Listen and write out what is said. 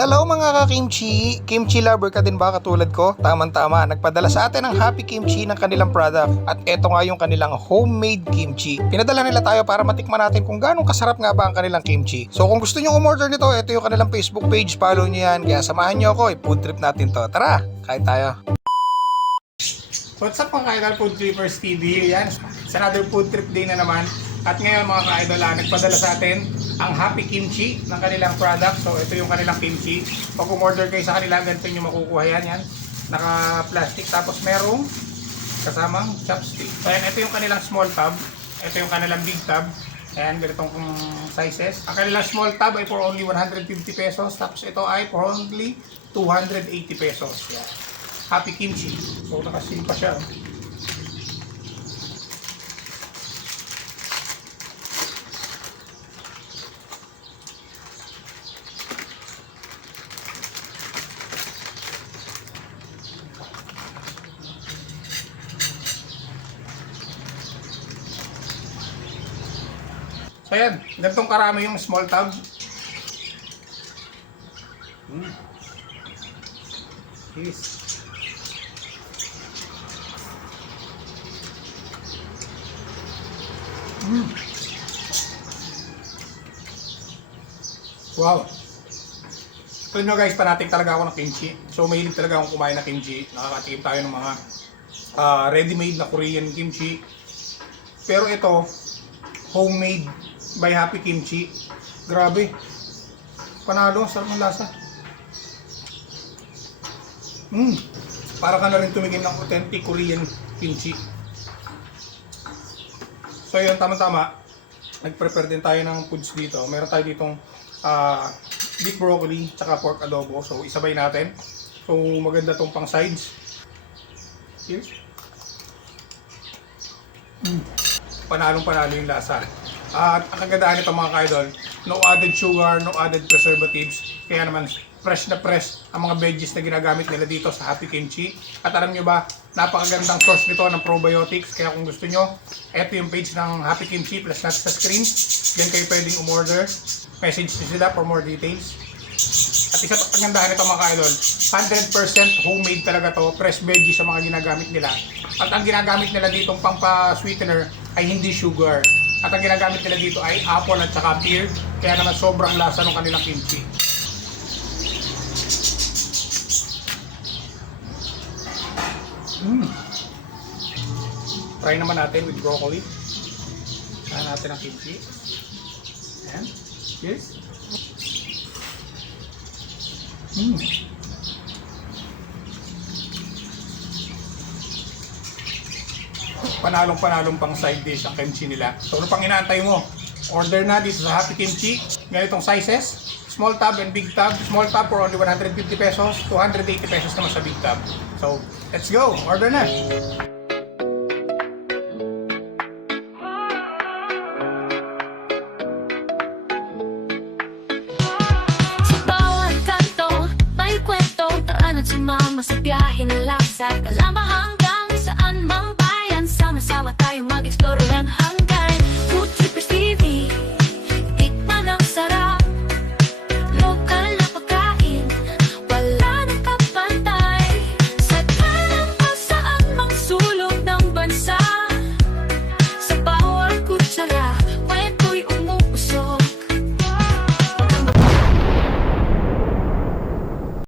Hello mga ka-kimchi! Kimchi lover ka din ba katulad ko? Tamang-tama, nagpadala sa atin ang Happy Kimchi ng kanilang product at eto nga yung kanilang homemade kimchi. Pinadala nila tayo para matikman natin kung gaano kasarap nga ba ang kanilang kimchi. So kung gusto nyo umorder nito, eto yung kanilang Facebook page, follow nyo yan. Kaya samahan nyo ako, food trip natin to. Tara, kain tayo! What's up mga ka-idol, Food Trippers TV? Yan, it's another food trip day na naman. At ngayon mga ka-idol, nagpadala sa atin ang Happy Kimchi ng kanilang product. So ito yung kanilang kimchi. Pag umorder kayo sa kanila, ganito yung makukuha yan. Naka-plastic, tapos merong kasamang chopstick. So yan, ito yung kanilang small tub. Ito yung kanilang big tub. Ayan, ganitong sizes. Ang kanilang small tub ay for only 150 pesos. Tapos ito ay for only 280 pesos. Yan. Happy Kimchi. So nakasil pa siya. So yan, ganitong karami yung small tub. Yes. Wow. Alam nyo guys, panatik talaga ako ng kimchi. So mahilig talaga akong kumain ng kimchi. Nakakatikim tayo ng mga ready-made na Korean kimchi. Pero ito, homemade by Happy Kimchi. Grabe. Panalo, sarap ng lasa. Para ka na rin tumingin ng authentic Korean kimchi. So yun, tama-tama. Nag-prepare din tayo ng foods dito. Meron tayo ditong beef broccoli tsaka pork adobo. So isabay natin. So maganda tong pang sides. Cheers. Panalong-panalo yung lasa. At ang kagandahan nito mga ka-idol, no added sugar, no added preservatives. Kaya naman fresh na fresh ang mga veggies na ginagamit nila dito sa Happy Kimchi. At alam nyo ba, napakagandang source nito ng probiotics. Kaya kung gusto nyo, eto yung page ng Happy Kimchi plus natin sa screen. Diyan kayo pwedeng umorder. Message nyo sila for more details. At isa pa kagandahan nito mga ka-idol, 100% homemade talaga to. Fresh veggies sa mga ginagamit nila. At ang ginagamit nila ditong pampa-sweetener ay hindi sugar. At ang ginagamit nila dito ay apple at saka pear. Kaya naman sobrang lasa ng kanilang kimchi. Try naman natin with broccoli. Try natin ang kimchi. Ayan. Yes. Panalong-panalong pang side dish ang kimchi nila. So ano pang inaantay mo? Order na dito sa Happy Kimchi. Ganitong sizes. Small tub and big tub. Small tub for only 150 pesos. 280 pesos naman sa big tub. So let's go! Order na!